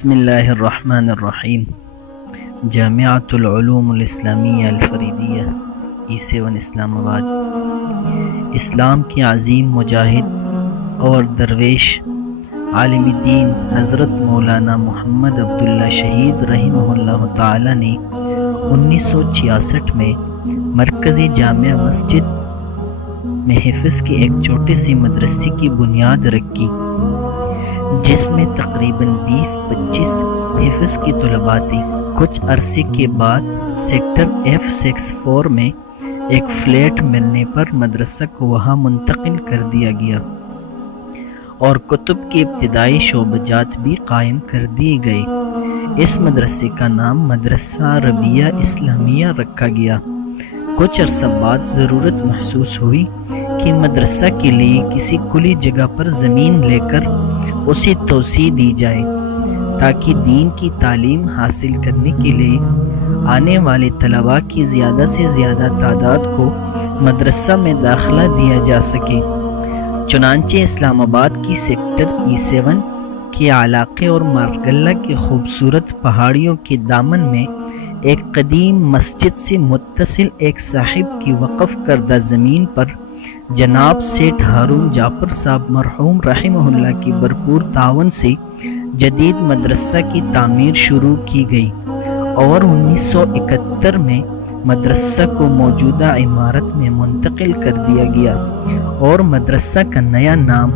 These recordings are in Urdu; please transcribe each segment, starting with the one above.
بسم اللہ الرحمن الرحیم۔ جامعۃ العلوم الاسلامیہ الفریدیہ E7 اسلام آباد اسلام کے عظیم مجاہد اور درویش عالم دین حضرت مولانا محمد عبداللہ شہید رحمہ اللہ تعالی نے 1966 میں مرکزی جامع مسجد میں حفظ کے ایک چھوٹے سے مدرسے کی بنیاد رکھی، جس میں تقریباً 20-25 حفظ کی طلباء تھی۔ کچھ عرصے کے بعد سیکٹر F64 میں ایک فلیٹ ملنے پر مدرسہ کو وہاں منتقل کر دیا گیا اور کتب کے ابتدائی شعبہ جات بھی قائم کر دیے گئے۔ اس مدرسے کا نام مدرسہ عربیہ اسلامیہ رکھا گیا۔ کچھ عرصہ بعد ضرورت محسوس ہوئی کہ مدرسہ کے لیے کسی کھلی جگہ پر زمین لے کر اسے توسیع دی جائے، تاکہ دین کی تعلیم حاصل کرنے کے لیے آنے والے طلباء کی زیادہ سے زیادہ تعداد کو مدرسہ میں داخلہ دیا جا سکے۔ چنانچہ اسلام آباد کی سیکٹر E7 کے علاقے اور مارگلہ کے خوبصورت پہاڑیوں کے دامن میں ایک قدیم مسجد سے متصل ایک صاحب کی وقف کردہ زمین پر جناب سیٹھ ہارون جعفر صاحب مرحوم رحمہ اللہ کی بھرپور تعاون سے جدید مدرسہ کی تعمیر شروع کی گئی اور 1971 میں مدرسہ کو موجودہ عمارت میں منتقل کر دیا گیا اور مدرسہ کا نیا نام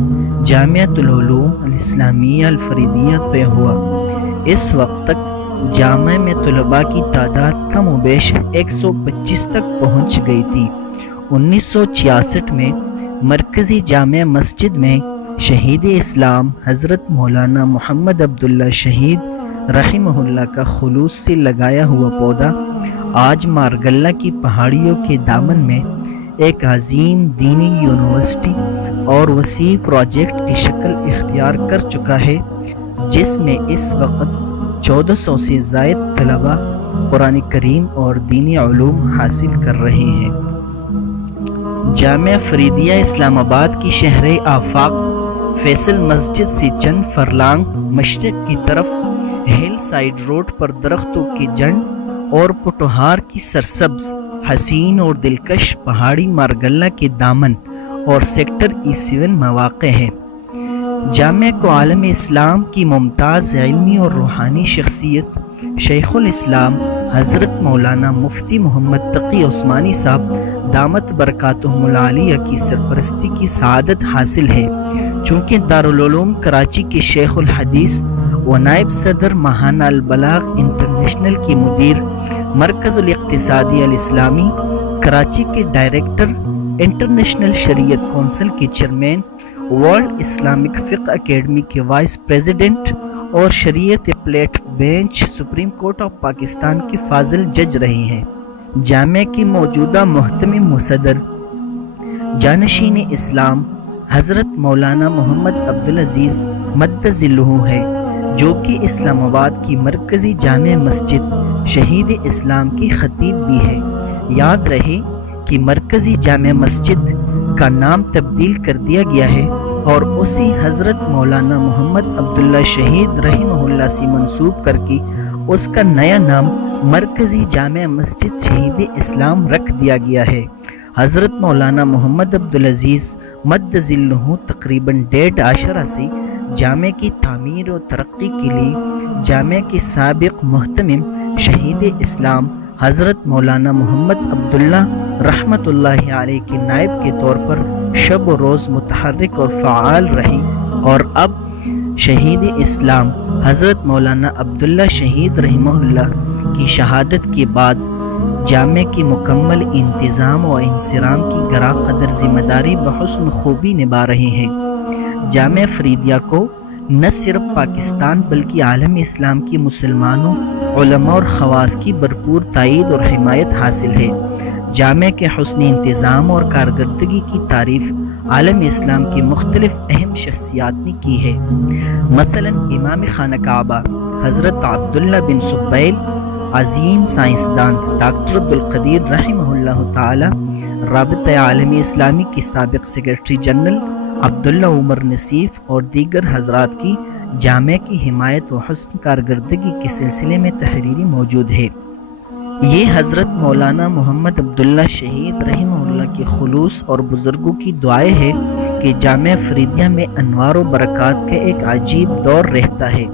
جامعۃ العلوم الاسلامیہ الفریدیہ طے ہوا۔ اس وقت تک جامع میں طلباء کی تعداد کم و بیش 125 تک پہنچ گئی تھی۔ 1966 میں مرکزی جامع مسجد میں شہید اسلام حضرت مولانا محمد عبداللہ شہید رحمہ اللہ کا خلوص سے لگایا ہوا پودا آج مارگلہ کی پہاڑیوں کے دامن میں ایک عظیم دینی یونیورسٹی اور وسیع پروجیکٹ کی شکل اختیار کر چکا ہے، جس میں اس وقت 1400 سے زائد طلباء قرآن کریم اور دینی علوم حاصل کر رہے ہیں۔ جامعہ فریدیہ اسلام آباد کی شہر آفاق فیصل مسجد سے چند فرلانگ مشرق کی طرف ہل سائیڈ روڈ پر درختوں کی جنڈ اور پٹوہار کی سرسبز حسین اور دلکش پہاڑی مارگلہ کے دامن اور سیکٹر E7 میں واقع ہے۔ جامعہ کو عالم اسلام کی ممتاز علمی اور روحانی شخصیت شیخ الاسلام حضرت مولانا مفتی محمد تقی عثمانی صاحب دامت برکاتہم العالیہ کی سرپرستی کی سعادت حاصل ہے، چونکہ دارالعلوم کراچی کے شیخ الحدیث و نائب صدر ماہانہ البلاغ انٹرنیشنل کی مدیر، مرکز الاقتصادی الاسلامی کراچی کے ڈائریکٹر، انٹرنیشنل شریعت کونسل کے چیئرمین، ورلڈ اسلامک فقہ اکیڈمی کے وائس پریزیڈنٹ اور شریعت plate bench supreme court of Pakistan کے فاضل جج رہے ہیں۔ جامعہ کے موجودہ محتمم مصدر جانشین اسلام حضرت مولانا محمد عبدالعزیز مد ظلہ ہے، جو کہ اسلام آباد کی مرکزی جامع مسجد شہید اسلام کی خطیب بھی ہے۔ یاد رہے کہ مرکزی جامع مسجد کا نام تبدیل کر دیا گیا ہے اور اسے حضرت مولانا محمد عبداللہ شہید رحمہ اللہ سے منسوب کر کے اس کا نیا نام مرکزی جامع مسجد شہید اسلام رکھ دیا گیا ہے۔ حضرت مولانا محمد عبدالعزیز مد ظلہ تقریباً 1.5 سے جامع کی تعمیر و ترقی کے لیے جامع کے سابق محتمم شہید اسلام حضرت مولانا محمد عبداللہ رحمۃ اللہ علیہ کے نائب کے طور پر شب و روز متحرک اور فعال رہی، اور اب شہید اسلام حضرت مولانا عبداللہ شہید رحمہ اللہ کی شہادت کے بعد جامع کی مکمل انتظام و انصرام کی گراں قدر ذمہ داری بحسن خوبی نبھا رہے ہیں۔ جامع فریدیہ کو نہ صرف پاکستان بلکہ عالم اسلام کی مسلمانوں، علماء اور خواص کی بھرپور تائید اور حمایت حاصل ہے۔ جامع کے حسن انتظام اور کارکردگی کی تعریف عالم اسلام کی مختلف اہم شخصیات نے کی ہے، مثلا امام خانہ کعبہ حضرت عبداللہ بن سبیل، عظیم سائنسدان ڈاکٹر عبدالقدیر رحمہ اللہ تعالی، رابطہ عالم اسلامی کے سابق سیکرٹری جنرل عبداللہ عمر نصیف اور دیگر حضرات کی جامع کی حمایت و حسن کارکردگی کے سلسلے میں تحریری موجود ہے۔ یہ حضرت مولانا محمد عبداللہ شہید رحمہ اللہ کے خلوص اور بزرگوں کی دعائیں ہے کہ جامعہ فریدیہ میں انوار و برکات کا ایک عجیب دور رہتا ہے۔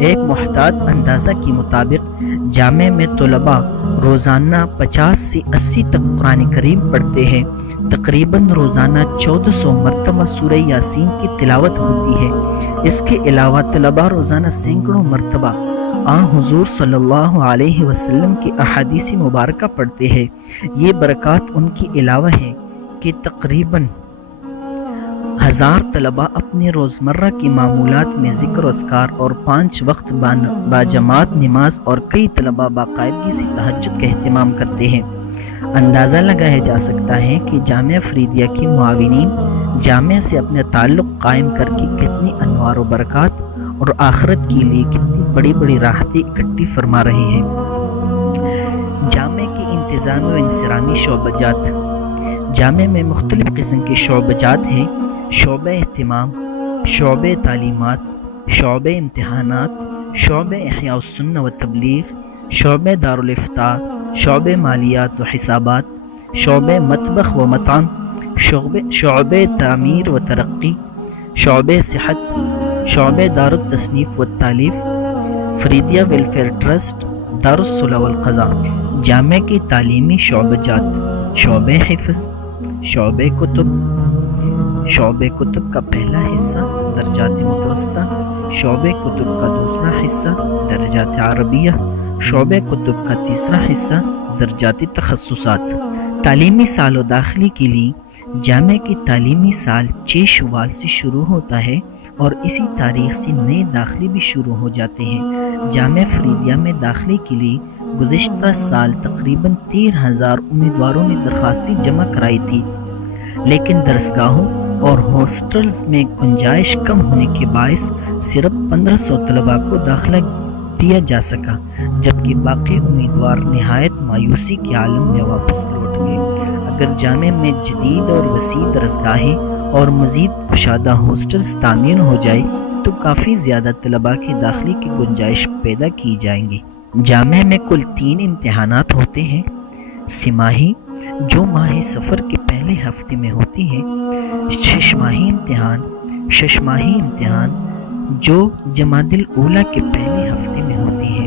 ایک محتاط اندازہ کے مطابق جامعہ میں طلباء روزانہ 50 سے 80 تک قرآن کریم پڑھتے ہیں۔ تقریباً روزانہ 1400 مرتبہ سورہ یاسین کی تلاوت ہوتی ہے۔ اس کے علاوہ طلباء روزانہ سینکڑوں مرتبہ حضور صلی اللہ علیہ وسلم کی احادیث مبارکہ پڑھتے ہیں۔ یہ برکات ان کے علاوہ ہے کہ تقریباً 1000 طلباء اپنے روزمرہ کی معمولات میں ذکر و اذکار اور 5 وقت باجماعت نماز اور کئی طلباء باقاعدگی سے تہجد کا اہتمام کرتے ہیں۔ اندازہ لگایا جا سکتا ہے کہ جامعہ فریدیہ کے معاونین جامعہ سے اپنا تعلق قائم کر کے کتنی انوار و برکات اور آخرت کے لیے کتنی بڑی بڑی راحتیں اکٹھی فرما رہے ہیں۔ جامعہ کے انتظامی و انصرامی شعبہ جات۔ جامعہ میں مختلف قسم کے شعبہ جات ہیں: شعبہ اہتمام، شعبہ تعلیمات، شعبہ امتحانات، شعبہ احیاء السنہ و تبلیغ، شعبہ دارالافتاء، شعبہ مالیات و حسابات، شعبہ مطبخ و مطعم، شعبہ تعمیر و ترقی، شعبہ صحت، شعبہ دارالتصنیف و تالیف، فریدیہ ویلفیئر ٹرسٹ، دارالصلح والقضاء۔ جامعہ کی تعلیمی شعبہ جات: شعبہ حفظ، شعبہ کتب، شعبہ کتب کا پہلا حصہ درجات متوسطہ، شعبہ کتب کا دوسرا حصہ درجات عربیہ، شعبہ کتب کا تیسرا حصہ درجات تخصصات۔ تعلیمی سال و داخلی کے لیے جامعہ کی تعلیمی سال 6 شوال سے شروع ہوتا ہے اور اسی تاریخ سے نئے داخلے بھی شروع ہو جاتے ہیں۔ جامعہ فریدیہ میں داخلے کے لیے گزشتہ سال تقریباً 13,000 امیدواروں نے درخواستیں جمع کرائی تھی، لیکن درسگاہوں اور ہاسٹلز میں گنجائش کم ہونے کے باعث صرف 1500 طلباء کو داخلہ دیا جا سکا، جبکہ باقی امیدوار نہایت مایوسی کے عالم میں واپس لوٹ گئے۔ اگر جامعہ میں جدید اور وسیع درسگاہیں اور مزید کشادہ ہاسٹلز تعمیر ہو جائے تو کافی زیادہ طلباء کے داخلے کی گنجائش پیدا کی جائیں گی۔ جامعہ میں کل 3 امتحانات ہوتے ہیں: سماہی جو ماہ سفر کے پہلے ہفتے میں ہوتی ہے، ششماہی امتحان جو جمادی الاولیٰ کے پہلے ہفتے میں ہوتی ہے،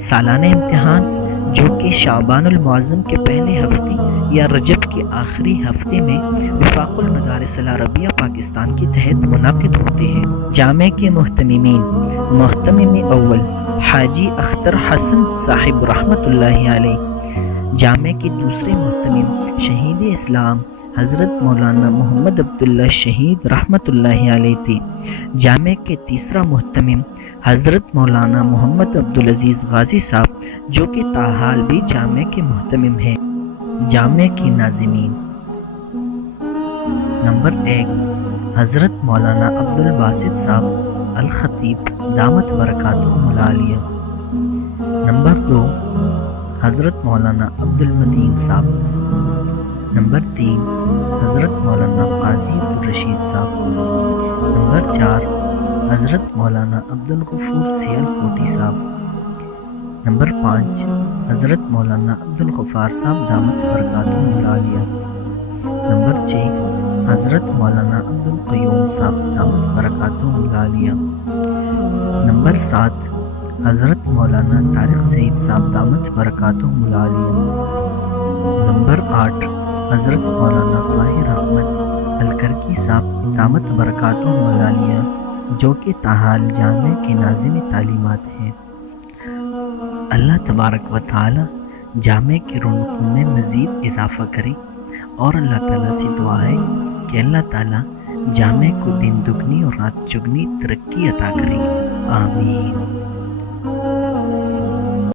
سالانہ امتحان جو کہ شعبان المعظم کے پہلے ہفتے یا رجب کے آخری ہفتے میں وفاق المدارس العربیہ پاکستان کے تحت منعقد ہوتے ہیں۔ جامعہ کے محتممین: محتمم اول حاجی اختر حسن صاحب رحمۃ اللہ علیہ۔ جامعہ کے دوسرے محتمم شہید اسلام حضرت مولانا محمد عبداللہ شہید رحمۃ اللہ علیہ تھے۔ جامعہ کے تیسرا محتمم حضرت مولانا محمد عبدالعزیز غازی صاحب، جو کہ تاحال بھی جامعہ کے محتمم ہیں۔ جامعہ کے ناظمین: نمبر 1 حضرت مولانا عبدالباسط صاحب الخطیب دامت برکاتہ العالیہ۔ نمبر 2 حضرت مولانا عبدالمدین صاحب۔ نمبر 3 حضرت مولانا قاضی عبدالرشید صاحب۔ نمبر 4 حضرت مولانا عبدالغفور سیال کوٹی صاحب۔ نمبر 5 حضرت مولانا عبدالغفار صاحب دامت برکاتہ العالیہ۔ نمبر 6 حضرت مولانا عبدالقیوم صاحب دامت برکاتہ العالیہ۔ نمبر 7 حضرت مولانا طارق سعید صاحب دامت برکاتہ العالیہ۔ نمبر 8 حضرت مولانا طاہر احمد الکرکی صاحب دامت برکاتہ العالیہ، جو کہ تاحال جامعہ کے ناظم تعلیمات ہیں۔ اللہ تبارک و تعالی جامعہ کی رونقوں میں مزید اضافہ کرے، اور اللہ تعالیٰ سے دعا ہے کہ اللہ تعالیٰ جامعہ کو دن دگنی اور رات چگنی ترقی عطا کرے۔ آمین۔